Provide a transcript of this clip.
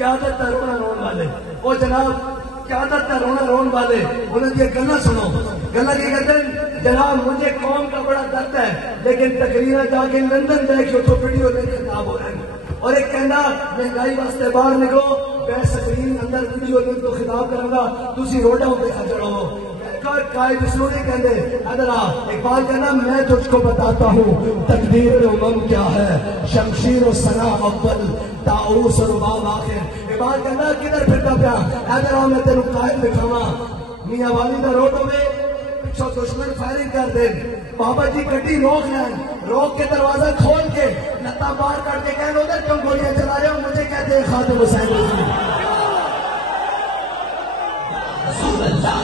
قیادت رونا رون والے وہ جناب قیادت رونا رون والے انہوں نے گلا سنو گلا کی کہتے ہیں جناب مجھے قوم کا بڑا درد ہے لیکن تقریر جا کے لندن دیکھو تو ویڈیو دے خطاب ہو رہے ہیں اور ایک کہنا مہنگائی واسطے باہر نکلو میں سکرین اندر ویڈیو دے تو خطاب کروں گا تسی روڈا ہوتے خجڑ ہو قائد سنونے کہنے ادرا اقبال کہنا میں تجھ کو بتاتا ہوں تقدیر امم کیا ہے شمشیر و سنا اول تاؤس و رباب آخر اقبال کہنا کدھر پھرتا پیا ادرا میں تیرو قائد دکھاوا میاں والی دا روڈ ہوئے پچھو دشمن فائرنگ کر دیں بابا جی گڈی روک لیں روک کے دروازہ کھول کے لتا باہر کر کے کہنے ادھر کیوں گولیاں چلا رہے ہو مجھے کہتے ہیں خاتم حسین رسول اللہ